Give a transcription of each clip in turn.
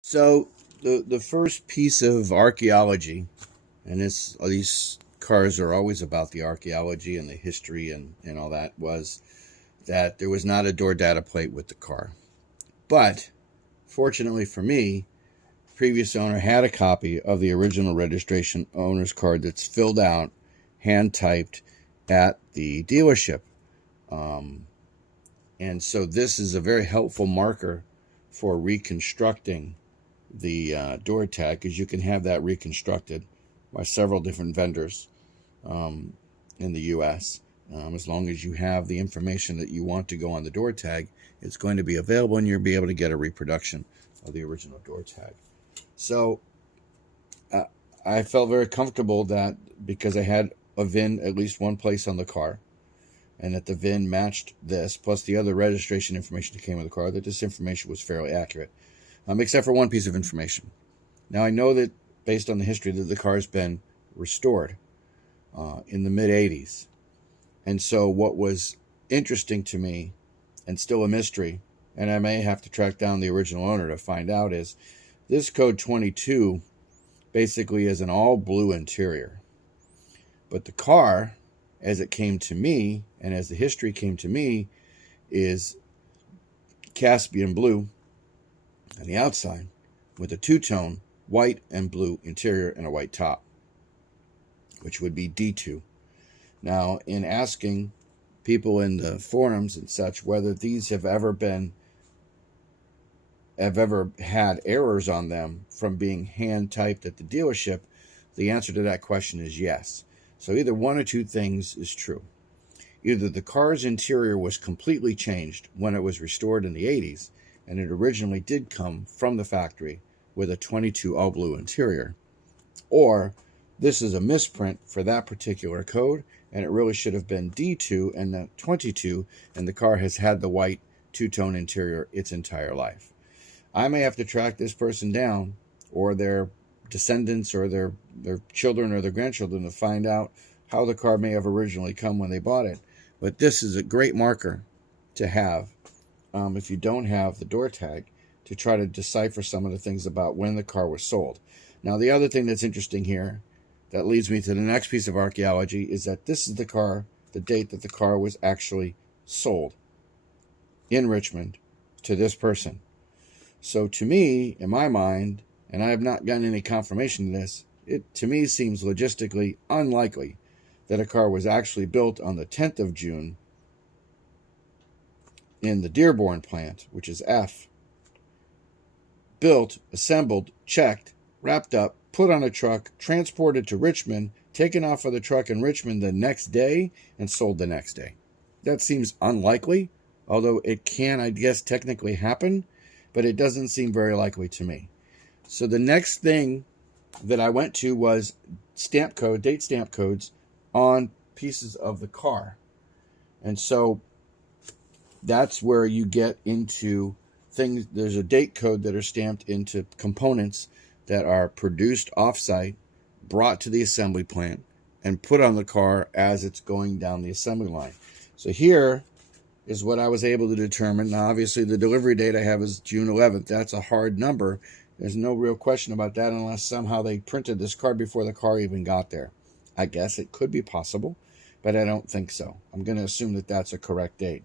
So the first piece of archaeology, and these cars are always about the archaeology and the history and all that, was that there was not a door data plate with the car. But fortunately for me, previous owner had a copy of the original registration owner's card that's filled out, hand typed at the dealership. And so this is a very helpful marker for reconstructing the door tag, because you can have that reconstructed by several different vendors in the US. As long as you have the information that you want to go on the door tag, it's going to be available and you'll be able to get a reproduction of the original door tag. So I felt very comfortable that because I had a VIN at least one place on the car, and that the VIN matched this, plus the other registration information that came with the car, that this information was fairly accurate, except for one piece of information. Now, I know that based on the history that the car has been restored in the mid-'80s. And so what was interesting to me, and still a mystery, and I may have to track down the original owner to find out, is this code 22 basically is an all-blue interior. But the car, as it came to me, and as the history came to me, is Caspian blue on the outside with a two-tone white and blue interior and a white top, which would be D2. Now, in asking people in the forums and such whether these have ever had errors on them from being hand typed at the dealership, the answer to that question is yes. So either one or two things is true. Either the car's interior was completely changed when it was restored in the 80s, and it originally did come from the factory with a 22 all blue interior, or this is a misprint for that particular code, and it really should have been D2 and not 22, and the car has had the white two-tone interior its entire life. I may have to track this person down, or their descendants, or their children or their grandchildren, to find out how the car may have originally come when they bought it. But this is a great marker to have if you don't have the door tag, to try to decipher some of the things about when the car was sold. Now, the other thing that's interesting here, that leads me to the next piece of archaeology, is that this is the date that the car was actually sold in Richmond to this person. So to me, in my mind, and I have not gotten any confirmation of this, it to me seems logistically unlikely that a car was actually built on the 10th of June in the Dearborn plant, which is F. Built, assembled, checked, wrapped up, put on a truck, transported to Richmond, taken off of the truck in Richmond the next day, and sold the next day. That seems unlikely, although it can, I guess, technically happen, but it doesn't seem very likely to me. So the next thing that I went to was date stamp codes on pieces of the car. And so that's where you get into things. There's a date code that are stamped into components that are produced off-site, brought to the assembly plant, and put on the car as it's going down the assembly line. So here is what I was able to determine. Now, obviously, the delivery date I have is June 11th. That's a hard number. There's no real question about that, unless somehow they printed this card before the car even got there. I guess it could be possible, but I don't think so. I'm going to assume that that's a correct date.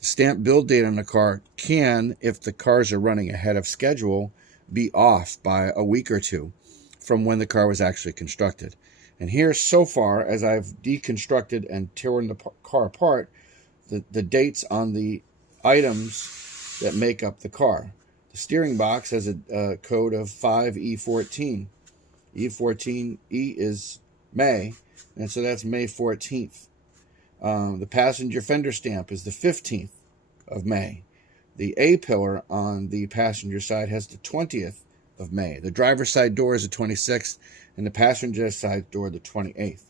The stamp build date on the car can, if the cars are running ahead of schedule, be off by a week or two from when the car was actually constructed. And here, so far, as I've deconstructed and torn the car apart, the dates on the items that make up the car. The steering box has a code of 5E14. E14, E is May, and so that's May 14th. The passenger fender stamp is the 15th of May. The A-pillar on the passenger side has the 20th of May. The driver's side door is the 26th, and the passenger side door the 28th.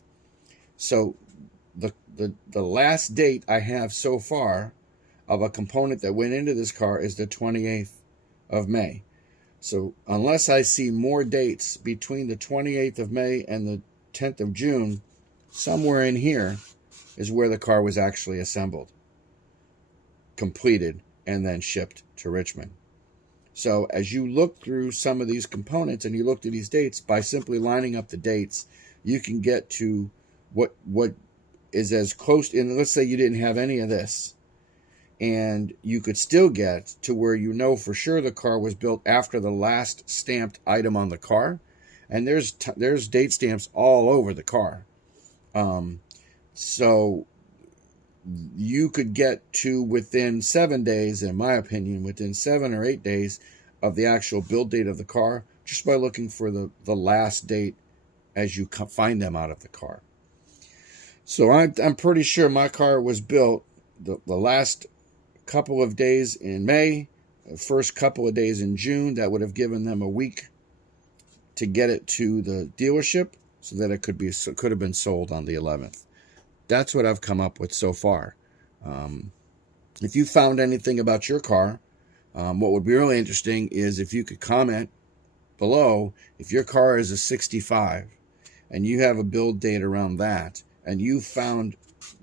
So the last date I have so far of a component that went into this car is the 28th of May. So unless I see more dates between the 28th of May and the 10th of June, somewhere in here is where the car was actually assembled, completed, and then shipped to Richmond. So as you look through some of these components and you look at these dates, by simply lining up the dates, you can get to what is as close, and let's say you didn't have any of this, and you could still get to where you know for sure the car was built after the last stamped item on the car. And there's date stamps all over the car. So you could get to within 7 days, in my opinion, within 7 or 8 days of the actual build date of the car, just by looking for the last date as you find them out of the car. So I'm pretty sure my car was built the last couple of days in May, the first couple of days in June. That would have given them a week to get it to the dealership so that it could have been sold on the 11th. That's what I've come up with so far. If you found anything about your car, what would be really interesting is if you could comment below if your car is a 65 and you have a build date around that, and you found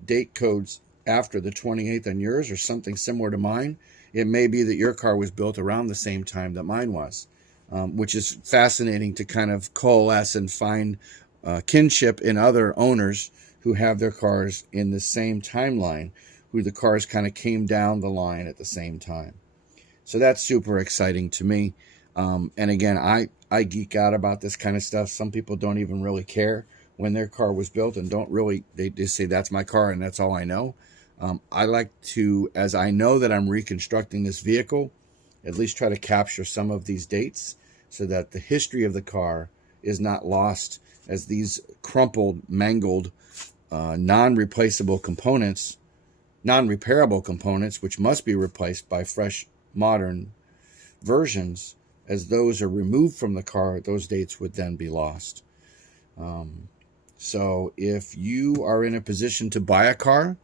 date codes after the 28th on yours or something similar to mine. It may be that your car was built around the same time that mine was, which is fascinating to kind of coalesce and find kinship in other owners who have their cars in the same timeline, who the cars kind of came down the line at the same time. So that's super exciting to me. And again, I geek out about this kind of stuff. Some people don't even really care when their car was built and they just say, that's my car and that's all I know. I like to, as I know that I'm reconstructing this vehicle, at least try to capture some of these dates so that the history of the car is not lost as these crumpled, mangled, non-replaceable components, non-repairable components, which must be replaced by fresh, modern versions. As those are removed from the car, those dates would then be lost. So if you are in a position to buy a car,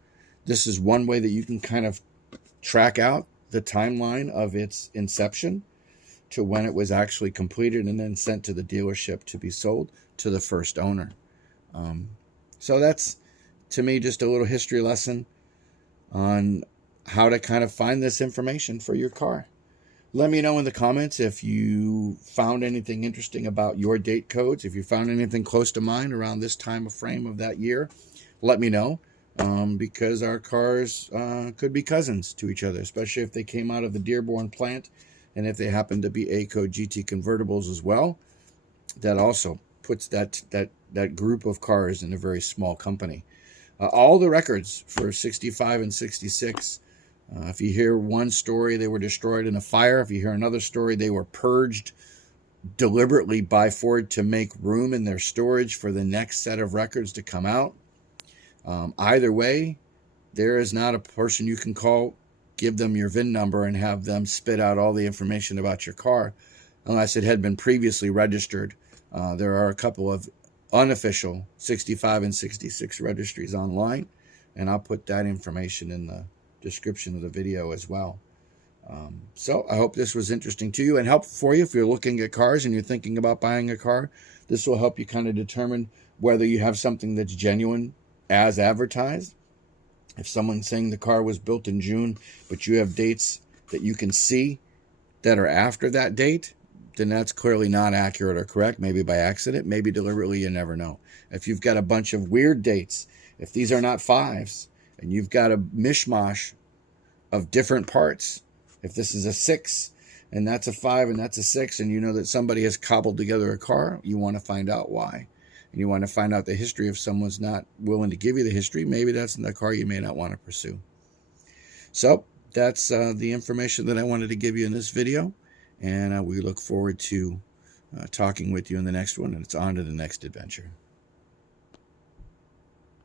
this is one way that you can kind of track out the timeline of its inception to when it was actually completed and then sent to the dealership to be sold to the first owner. So that's, to me, just a little history lesson on how to kind of find this information for your car. Let me know in the comments if you found anything interesting about your date codes. If you found anything close to mine around this time of frame of that year, let me know. Because our cars could be cousins to each other, especially if they came out of the Dearborn plant and if they happen to be A Code GT convertibles as well. That also puts that group of cars in a very small company. All the records for 65 and 66, if you hear one story, they were destroyed in a fire. If you hear another story, they were purged deliberately by Ford to make room in their storage for the next set of records to come out. Either way, there is not a person you can call, give them your VIN number, and have them spit out all the information about your car, unless it had been previously registered. There are a couple of unofficial 65 and 66 registries online, and I'll put that information in the description of the video as well. So I hope this was interesting to you and helpful for you if you're looking at cars and you're thinking about buying a car. This will help you kind of determine whether you have something that's genuine as advertised. If someone's saying the car was built in June, but you have dates that you can see that are after that date, then that's clearly not accurate or correct, maybe by accident, maybe deliberately, you never know. If you've got a bunch of weird dates, if these are not 5s, and you've got a mishmash of different parts, if this is a 6, and that's a 5, and that's a 6, and you know that somebody has cobbled together a car, you want to find out why. And you want to find out the history. If someone's not willing to give you the history, maybe that's the car you may not want to pursue. So that's the information that I wanted to give you in this video. And we look forward to talking with you in the next one. And it's on to the next adventure.